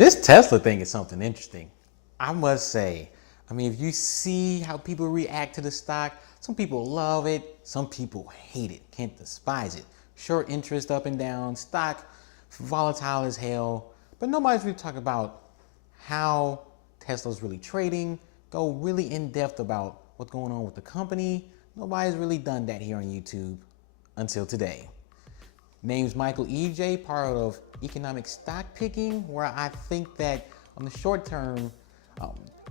This Tesla thing is something interesting. I must say, I mean, if you see how people react to the stock, some people love it, some people hate it, can't despise it. Short interest up and down, stock volatile as hell, but nobody's really talking about how Tesla's really trading, go really in depth about what's going on with the company. Nobody's really done that here on YouTube until today. Name's Michael EJ, part of Economic Stock Picking, where I think that on the short term,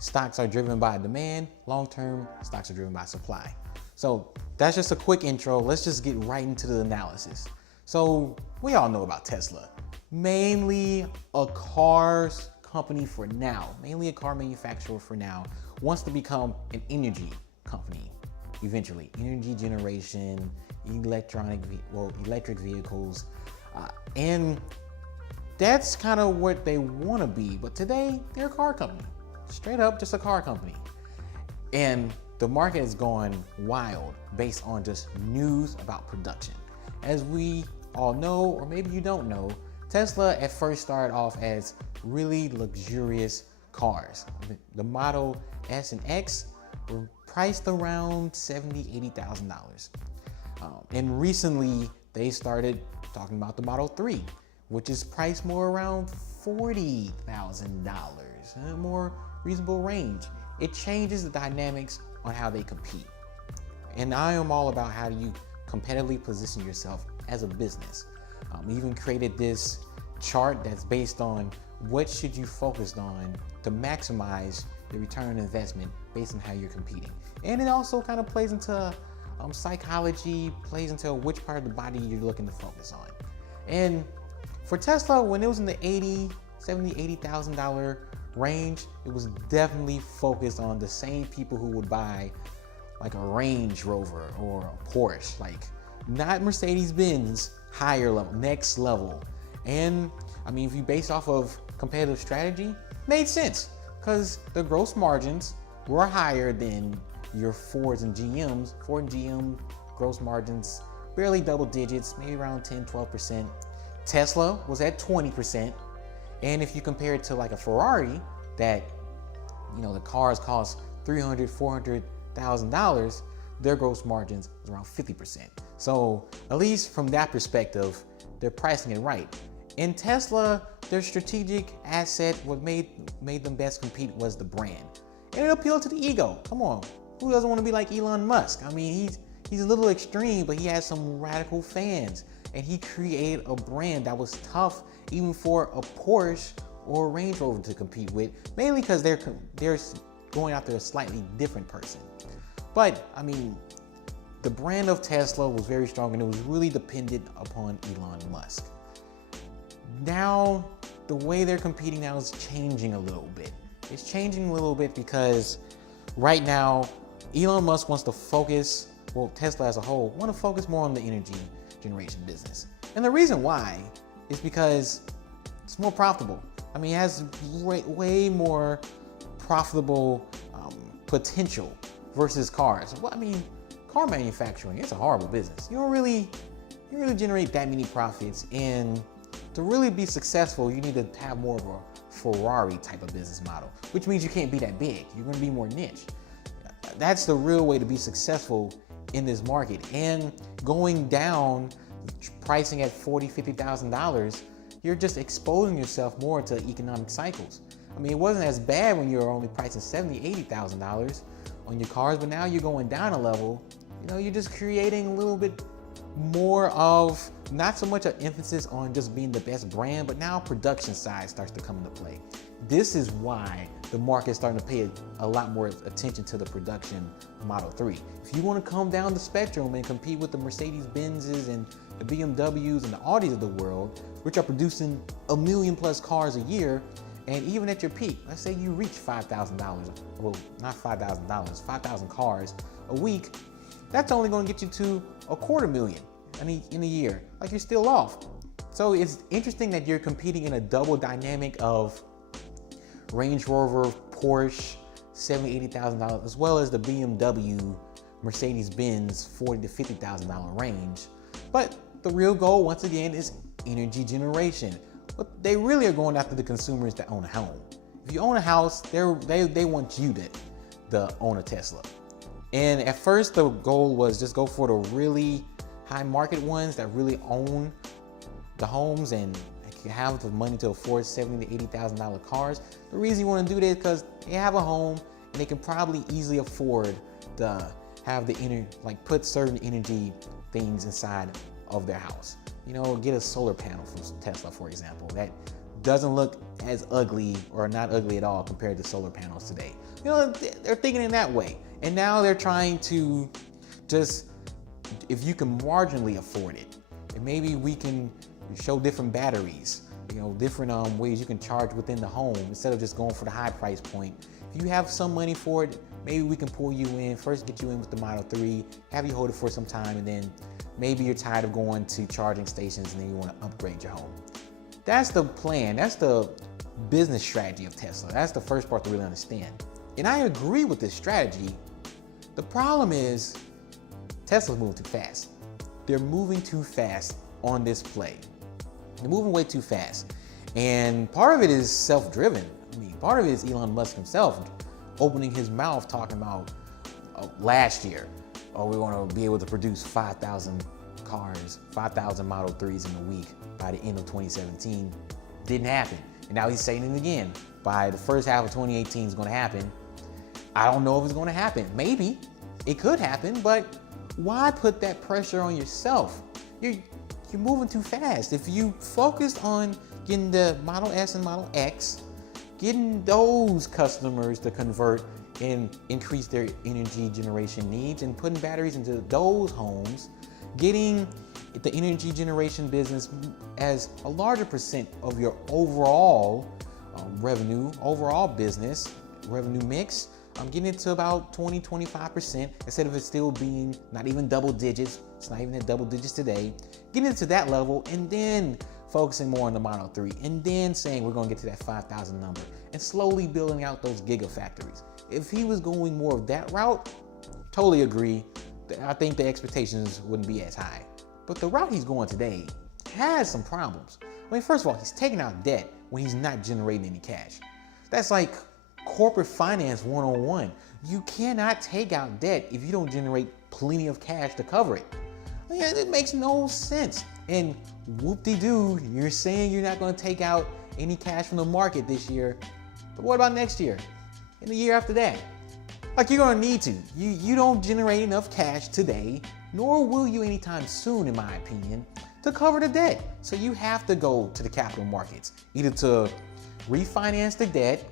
stocks are driven by demand, long term, stocks are driven by supply. So that's just a quick intro. Let's just get right into the analysis. So we all know about Tesla, mainly a cars company for now, mainly a car manufacturer for now, wants to become an energy company eventually, energy generation, electric vehicles, and that's kind of what they want to be. But today they're a car company, straight up just a car company, and the market is going wild based on just news about production. As we all know, or maybe you don't know, Tesla at first started off as really luxurious cars. The Model S and X were priced around $70,000, $80,000. And recently they started talking about the Model 3, which is priced more around $40,000, a more reasonable range. It changes the dynamics on how they compete. And I am all about how do you competitively position yourself as a business. Even created this chart that's based on what should you focus on to maximize the return on investment based on how you're competing. And it also kind of plays into psychology, plays into which part of the body you're looking to focus on. And for Tesla, when it was in the $80,000 range, it was definitely focused on the same people who would buy like a Range Rover or a Porsche, like not Mercedes-Benz, higher level, next level. And I mean, if you base off of competitive strategy, made sense because the gross margins were higher than your Fords and GMs. Ford and GM gross margins barely double digits, maybe around 10-12%. Tesla was at 20%. And if you compare it to like a Ferrari that, you know, the cars cost $300,000-$400,000, their gross margins is around 50%. So at least from that perspective, they're pricing it right. In Tesla, their strategic asset, what made them best compete was the brand. And it appealed to the ego. Come on, who doesn't want to be like Elon Musk? I mean, he's a little extreme, but he has some radical fans. And he created a brand that was tough even for a Porsche or a Range Rover to compete with, mainly because they're going after a slightly different person. But I mean, the brand of Tesla was very strong and it was really dependent upon Elon Musk. Now, the way they're competing now is changing a little bit. It's changing a little bit because right now, Elon Musk wants to focus, well, Tesla as a whole, want to focus more on the energy generation business. And the reason why is because it's more profitable. I mean, it has way more profitable potential versus cars. Well, I mean, car manufacturing, it's a horrible business. You don't really generate that many profits, and to really be successful, you need to have more of a Ferrari type of business model, which means you can't be that big. You're gonna be more niche. That's the real way to be successful in this market. And going down, pricing at $40,000, $50,000, you're just exposing yourself more to economic cycles. I mean, it wasn't as bad when you were only pricing $70,000, $80,000 on your cars, but now you're going down a level. You know, you're just creating a little bit more of, not so much an emphasis on just being the best brand, but now production side starts to come into play. This is why the market's starting to pay a lot more attention to the production Model 3. If you want to come down the spectrum and compete with the Mercedes-Benzes and the BMWs and the Audis of the world, which are producing 1 million plus cars a year, and even at your peak, let's say you reach $5,000, well, not $5,000, 5,000 cars a week, that's only going to get you to 250,000 in a year. Like, you're still off. So it's interesting that you're competing in a double dynamic of Range Rover, Porsche, $70,000, $80,000, as well as the BMW, Mercedes-Benz $40,000 to $50,000 range. But the real goal, once again, is energy generation. but they really are going after the consumers that own a home. If you own a house, they want you to own a Tesla. And at first the goal was just go for the really high market ones that really own the homes and have the money to afford $70,000 to $80,000 cars. The reason you want to do that is because they have a home and they can probably easily afford to have put certain energy things inside of their house. You know, get a solar panel from Tesla, for example, that doesn't look as ugly or not ugly at all compared to solar panels today. You know, they're thinking in that way. And now they're trying to just, if you can marginally afford it, and maybe we can show different batteries, you know, different ways you can charge within the home instead of just going for the high price point. If you have some money for it, maybe we can pull you in, first get you in with the Model 3, have you hold it for some time, and then maybe you're tired of going to charging stations and then you want to upgrade your home. That's the plan. That's the business strategy of Tesla. That's the first part to really understand. And I agree with this strategy. The problem is Tesla's moving too fast. They're moving too fast on this play. They're moving way too fast. And part of it is self-driven. I mean, part of it is Elon Musk himself opening his mouth talking about last year, we're going to be able to produce 5,000 cars, 5,000 Model 3s in a week by the end of 2017. Didn't happen. And now he's saying it again. By the first half of 2018 is going to happen. I don't know if it's going to happen. Maybe it could happen, but why put that pressure on yourself? You're moving too fast. If you focused on getting the Model S and Model X, getting those customers to convert and increase their energy generation needs and putting batteries into those homes, getting the energy generation business as a larger percent of your overall revenue, overall business revenue mix, getting it to about 20-25% instead of it still being not even double digits. It's not even at double digits today. Getting it to that level and then focusing more on the Model 3 and then saying we're going to get to that 5,000 number and slowly building out those gigafactories. If he was going more of that route, totally agree. I think the expectations wouldn't be as high. But the route he's going today has some problems. I mean, first of all, he's taking out debt when he's not generating any cash. That's like corporate finance 101. You cannot take out debt if you don't generate plenty of cash to cover it. I mean, it makes no sense. And whoop-de-doo, you're saying you're not going to take out any cash from the market this year. But what about next year? And the year after that? Like, you're going to need to. You don't generate enough cash today, nor will you anytime soon, in my opinion, to cover the debt. So you have to go to the capital markets, either to refinance the debt,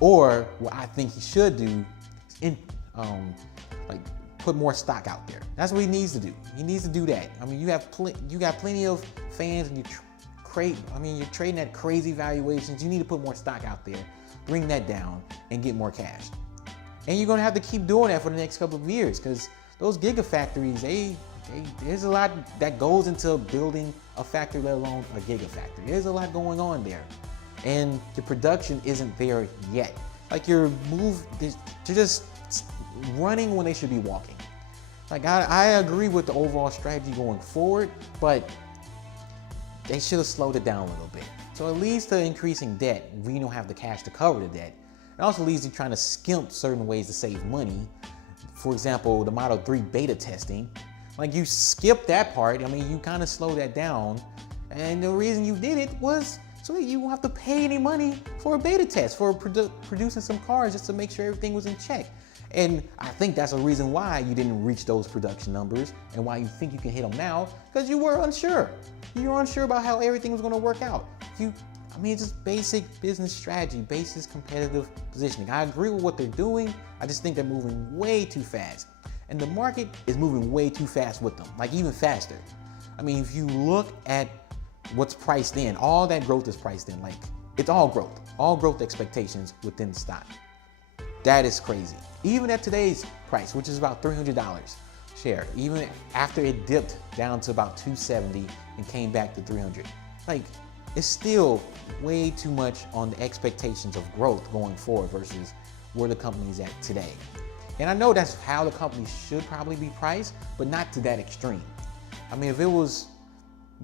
or what I think he should do is put more stock out there. That's what he needs to do. He needs to do that. I mean, you got plenty of fans, and you're trading at crazy valuations. You need to put more stock out there, bring that down, and get more cash. And you're gonna have to keep doing that for the next couple of years, because those gigafactories, there's a lot that goes into building a factory, let alone a gigafactory. There's a lot going on there, and the production isn't there yet. Like, they're just running when they should be walking. Like, I agree with the overall strategy going forward, but they should have slowed it down a little bit. So it leads to increasing debt. We don't have the cash to cover the debt. It also leads to trying to skimp certain ways to save money. For example, the Model 3 beta testing. Like, you skip that part. I mean, you kind of slow that down. And the reason you did it was so that you won't have to pay any money for a beta test, for producing some cars just to make sure everything was in check. And I think that's a reason why you didn't reach those production numbers and why you think you can hit them now, because you were unsure. You were unsure about how everything was going to work out. It's just basic business strategy, basic competitive positioning. I agree with what they're doing. I just think they're moving way too fast. And the market is moving way too fast with them, like even faster. I mean, if you look at what's priced in, all that growth is priced in. Like, it's all growth expectations within the stock. That is crazy. Even at today's price, which is about $300 share, even after it dipped down to about $270 and came back to $300, like, it's still way too much on the expectations of growth going forward versus where the company's at today. And I know that's how the company should probably be priced, but not to that extreme. I mean, if it was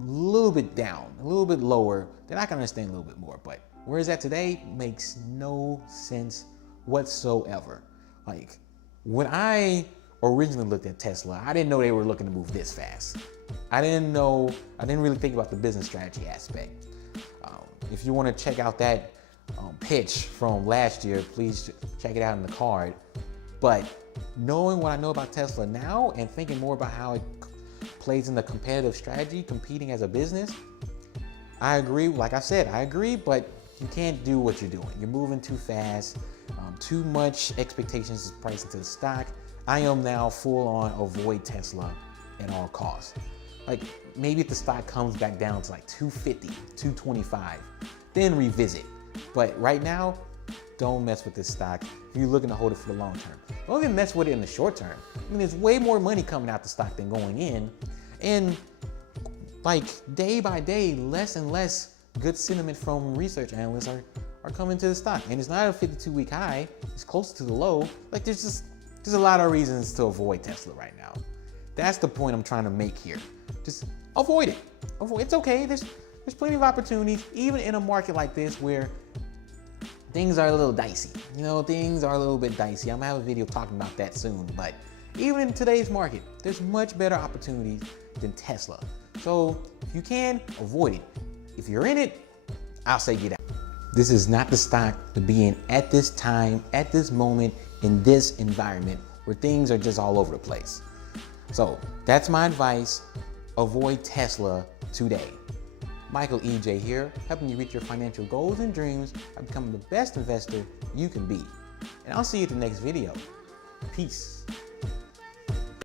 little bit down, a little bit lower, then I can understand a little bit more. But where it's at today makes no sense whatsoever. Like, when I originally looked at Tesla, I didn't know they were looking to move this fast. I didn't really think about the business strategy aspect. If you want to check out that pitch from last year, please check it out in the card. But knowing what I know about Tesla now and thinking more about how it plays in the competitive strategy, competing as a business, I agree. Like I said, I agree, but you can't do what you're doing. You're moving too fast, too much expectations is priced into the stock. I am now full on avoid Tesla at all costs. Like, maybe if the stock comes back down to like 250, 225, then revisit. But right now, don't mess with this stock if you're looking to hold it for the long term. Don't even mess with it in the short term. I mean, there's way more money coming out the stock than going in. And like, day by day, less and less good sentiment from research analysts are coming to the stock. And it's not a 52-week high, it's close to the low. Like, there's a lot of reasons to avoid Tesla right now. That's the point I'm trying to make here. Just avoid it. It's okay. There's plenty of opportunities, even in a market like this where things are a little dicey. You know, things are a little bit dicey. I'm gonna have a video talking about that soon. But even in today's market, there's much better opportunities than Tesla. So if you can, avoid it. If you're in it, I'll say get out. This is not the stock to be in at this time, at this moment, in this environment where things are just all over the place. So that's my advice. Avoid Tesla today. Michael EJ here, helping you reach your financial goals and dreams by becoming the best investor you can be. And I'll see you at the next video. Peace.